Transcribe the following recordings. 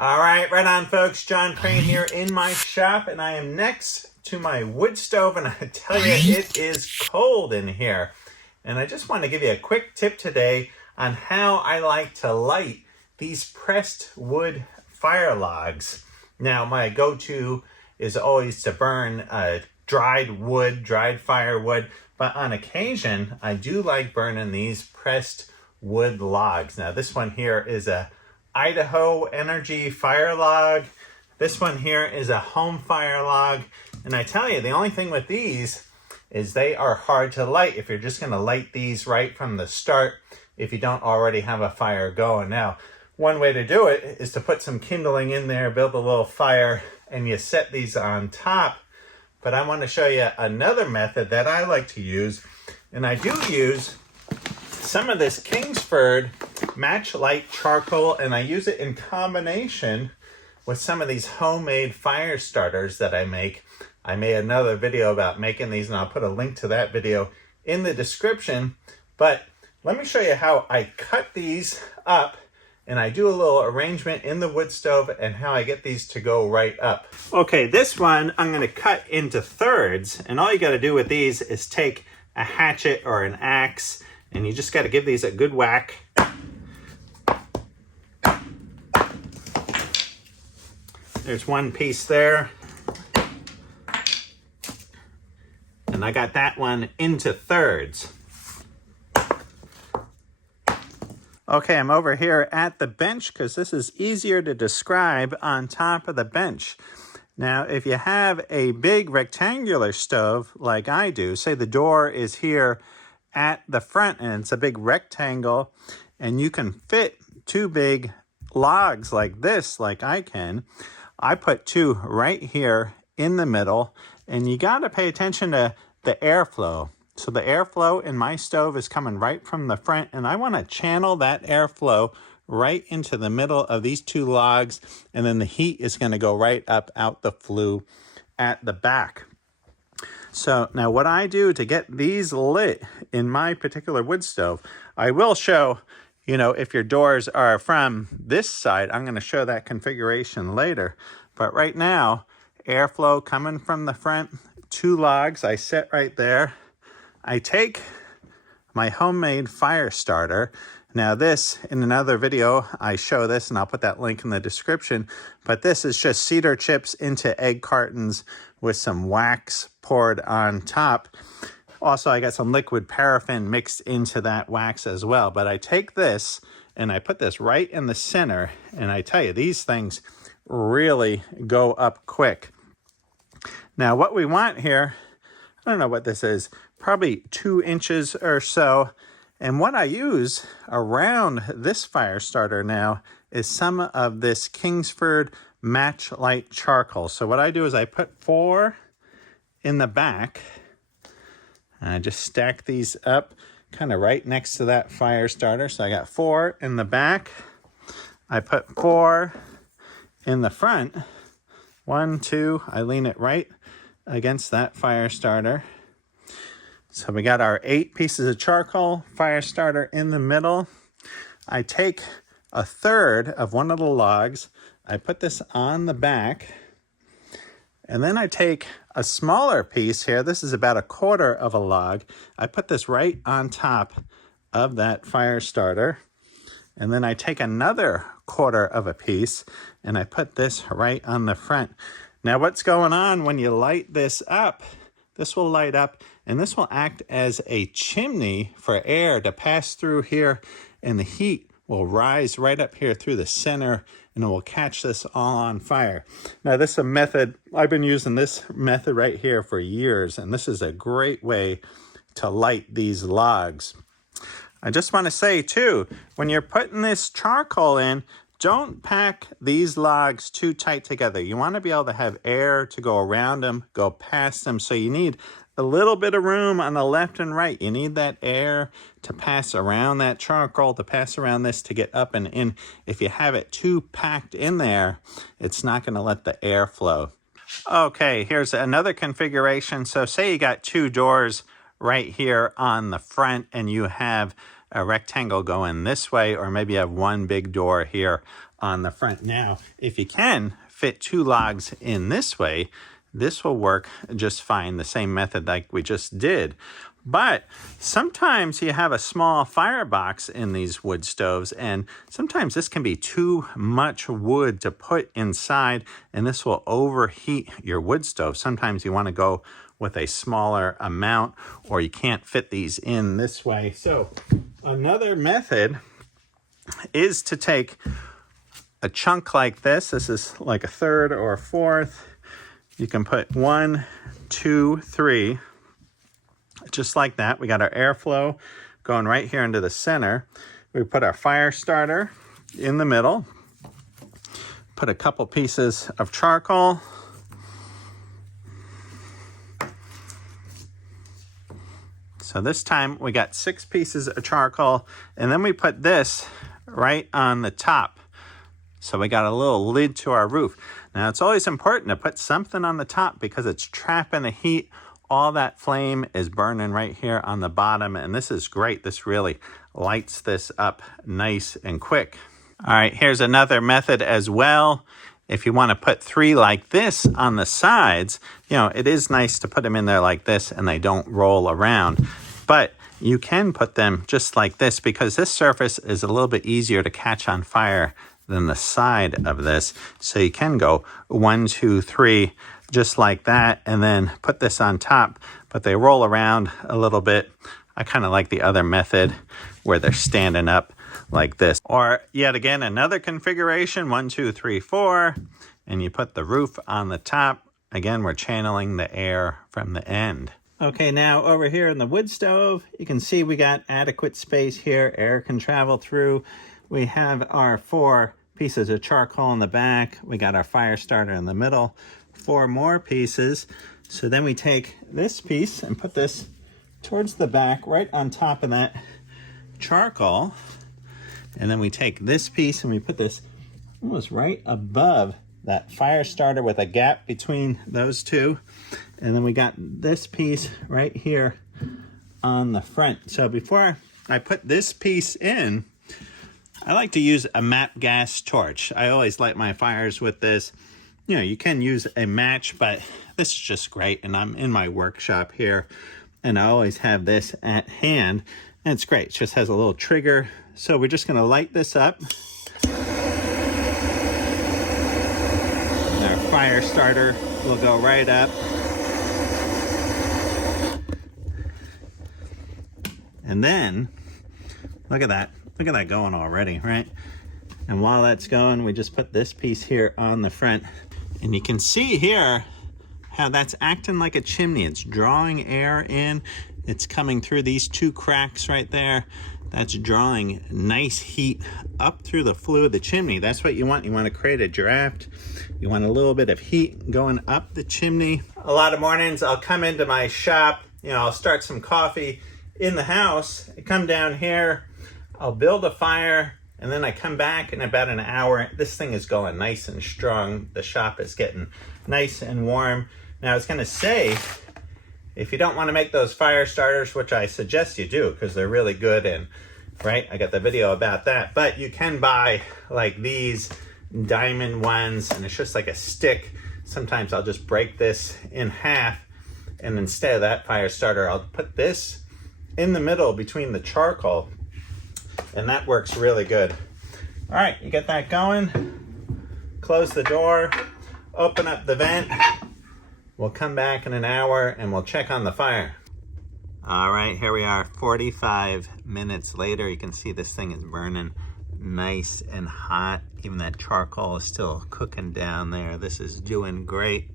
All right, right on, folks. John Crane here in my shop, and I am next to my wood stove, and I tell you, it is cold in here. And I just want to give you a quick tip today on how I like to light these pressed wood fire logs. Now, my go-to is always to burn dried wood, dried firewood, but on occasion, I do like burning these pressed wood logs. Now, this one here is a Idaho energy fire log. This one here is a home fire log. And I tell you, the only thing with these is they are hard to light if you're just going to light these right from the start if you don't already have a fire going. Now, one way to do it is to put some kindling in there, build a little fire, and you set these on top. But I want to show you another method that I like to use. And I do use some of this Kingsford match light charcoal, and I use it in combination with some of these homemade fire starters that I make. I made another video about making these, and I'll put a link to that video in the description. But let me show you how I cut these up, and I do a little arrangement in the wood stove and how I get these to go right up. Okay, this one I'm going to cut into thirds, and all you got to do with these is take a hatchet or an axe, and you just got to give these a good whack. There's one piece there. And I got that one into thirds. Okay, I'm over here at the bench because this is easier to describe on top of the bench. Now, if you have a big rectangular stove like I do, say the door is here at the front and it's a big rectangle, and you can fit two big logs like this, like I can. I put two right here in the middle, and you got to pay attention to the airflow. So the airflow in my stove is coming right from the front, and I want to channel that airflow right into the middle of these two logs, and then the heat is going to go right up out the flue at the back. So now what I do to get these lit in my particular wood stove, I will show, you know, if your doors are from this side, I'm going to show that configuration later. But right now, airflow coming from the front, two logs I set right there. I take my homemade fire starter. Now this, in another video, I show this, and I'll put that link in the description. But this is just cedar chips into egg cartons with some wax poured on top. Also, I got some liquid paraffin mixed into that wax as well. But I take this and I put this right in the center. And I tell you, these things really go up quick. Now, what we want here, I don't know what this is, probably 2 inches or so. And what I use around this fire starter now is some of this Kingsford match light charcoal. So what I do is I put 4 in the back. And I just stack these up kind of right next to that fire starter. So I got 4 in the back. I put 4 in the front. 1, 2, I lean it right against that fire starter. So we got our 8 pieces of charcoal, fire starter in the middle. I take a third of one of the logs. I put this on the back. And then I take a smaller piece here. This is about 1/4 of a log. I put this right on top of that fire starter. And then I take another 1/4 of a piece and I put this right on the front. Now what's going on when you light this up? This will light up, and this will act as a chimney for air to pass through here, and the heat will rise right up here through the center, and it will catch this all on fire. Now this is a method, I've been using this method right here for years, and this is a great way to light these logs. I just want to say too, when you're putting this charcoal in, don't pack these logs too tight together. You want to be able to have air to go around them, go past them. So you need a little bit of room on the left and right. You need that air to pass around that charcoal, to pass around this to get up and in. If you have it too packed in there, it's not going to let the air flow. Okay, here's another configuration. So say you got 2 doors right here on the front, and you have a rectangle going this way, or maybe you have one big door here on the front. Now, if you can fit 2 logs in this way, this will work just fine, the same method like we just did. But sometimes you have a small firebox in these wood stoves, and sometimes this can be too much wood to put inside, and this will overheat your wood stove. Sometimes you want to go with a smaller amount, or you can't fit these in this way. So another method is to take a chunk like this. This is like a 1/3 or a 1/4. You can put 1, 2, 3. Just like that. We got our airflow going right here into the center. We put our fire starter in the middle. Put a couple pieces of charcoal. So this time we got 6 pieces of charcoal, and then we put this right on the top. So we got a little lid to our roof. Now it's always important to put something on the top because it's trapping the heat. All that flame is burning right here on the bottom, and this is great. This really lights this up nice and quick. All right, here's another method as well. If you want to put 3 like this on the sides, you know, it is nice to put them in there like this and they don't roll around. But you can put them just like this because this surface is a little bit easier to catch on fire than the side of this. So you can go 1, 2, 3, just like that, and then put this on top, but they roll around a little bit. I kind of like the other method where they're standing up like this. Or yet again, another configuration, 1, 2, 3, 4, and you put the roof on the top. Again, we're channeling the air from the end. Okay, now over here in the wood stove, you can see we got adequate space here. Air can travel through. We have our 4 pieces of charcoal in the back. We got our fire starter in the middle. 4 more pieces. So then we take this piece and put this towards the back right on top of that charcoal. And then we take this piece and we put this almost right above that fire starter with a gap between those two. And then we got this piece right here on the front. So before I put this piece in, I like to use a MAP gas torch. I always light my fires with this. You know, you can use a match, but this is just great. And I'm in my workshop here, and I always have this at hand. And it's great. It just has a little trigger. So we're just going to light this up. And our fire starter will go right up. And then, look at that. Look at that going already, right? And while that's going, we just put this piece here on the front. And you can see here how that's acting like a chimney. It's drawing air in. It's coming through these 2 cracks right there. That's drawing nice heat up through the flue of the chimney. That's what you want. You want to create a draft. You want a little bit of heat going up the chimney. A lot of mornings I'll come into my shop. You know, I'll start some coffee in the house. I come down here. I'll build a fire. And then I come back in about an hour. This thing is going nice and strong. The shop is getting nice and warm. Now I was going to say, if you don't want to make those fire starters, which I suggest you do because they're really good, and right, I got the video about that, but you can buy like these diamond ones, and it's just like a stick. Sometimes I'll just break this in half, and instead of that fire starter, I'll put this in the middle between the charcoal, and that works really good. All right, you get that going. Close the door, open up the vent. We'll come back in an hour and we'll check on the fire. All right, here we are 45 minutes later. You can see this thing is burning nice and hot. Even that charcoal is still cooking down there. This is doing great.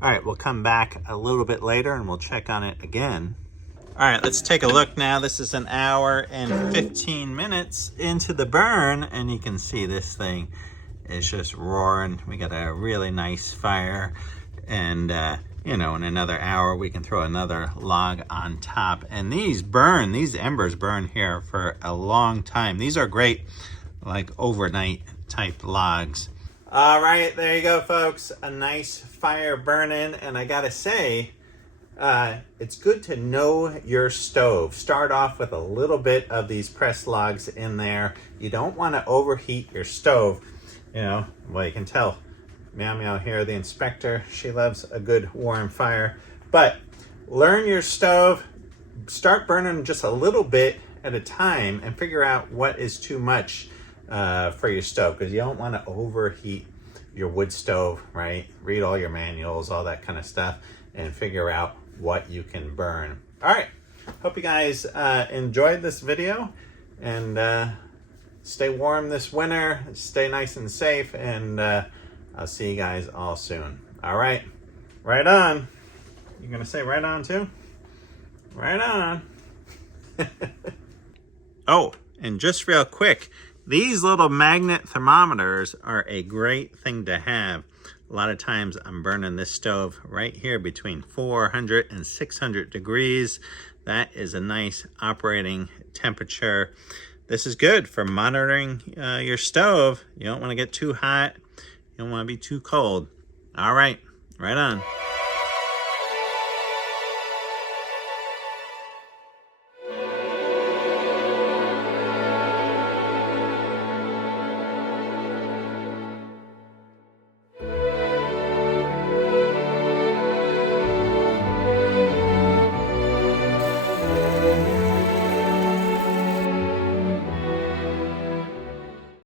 All right, we'll come back a little bit later and we'll check on it again. All right, let's take a look now. This is an hour and 15 minutes into the burn, and you can see this thing is just roaring. We got a really nice fire, and you know, in another hour we can throw another log on top. And these embers burn here for a long time. These are great, like overnight type logs. All right, there you go, folks. A nice fire burning, and I gotta say, it's good to know your stove. Start off with a little bit of these pressed logs in there. You don't want to overheat your stove. You know, well, you can tell Meow Meow here, the inspector, she loves a good warm fire. But learn your stove, start burning just a little bit at a time and figure out what is too much for your stove, because you don't want to overheat your wood stove, right? Read all your manuals, all that kind of stuff, and figure out what you can burn. All right, hope you guys enjoyed this video, and stay warm this winter, stay nice and safe, and I'll see you guys all soon. All right, right on. You're gonna say right on too? Right on. Oh, and just real quick, these little magnet thermometers are a great thing to have. A lot of times I'm burning this stove right here between 400 and 600 degrees. That is a nice operating temperature. This is good for monitoring your stove. You don't want to get too hot. You don't want to be too cold. All right, right on.